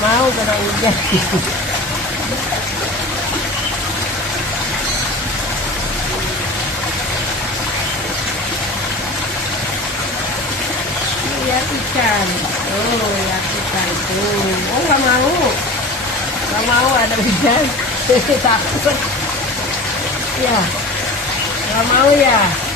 Nggak mau kena hujan. Lihat ikan. Oh, lihat ikan tuh. Oh, nggak mau. Nggak mau ada hujan. Takut. Ya, nggak mau ya.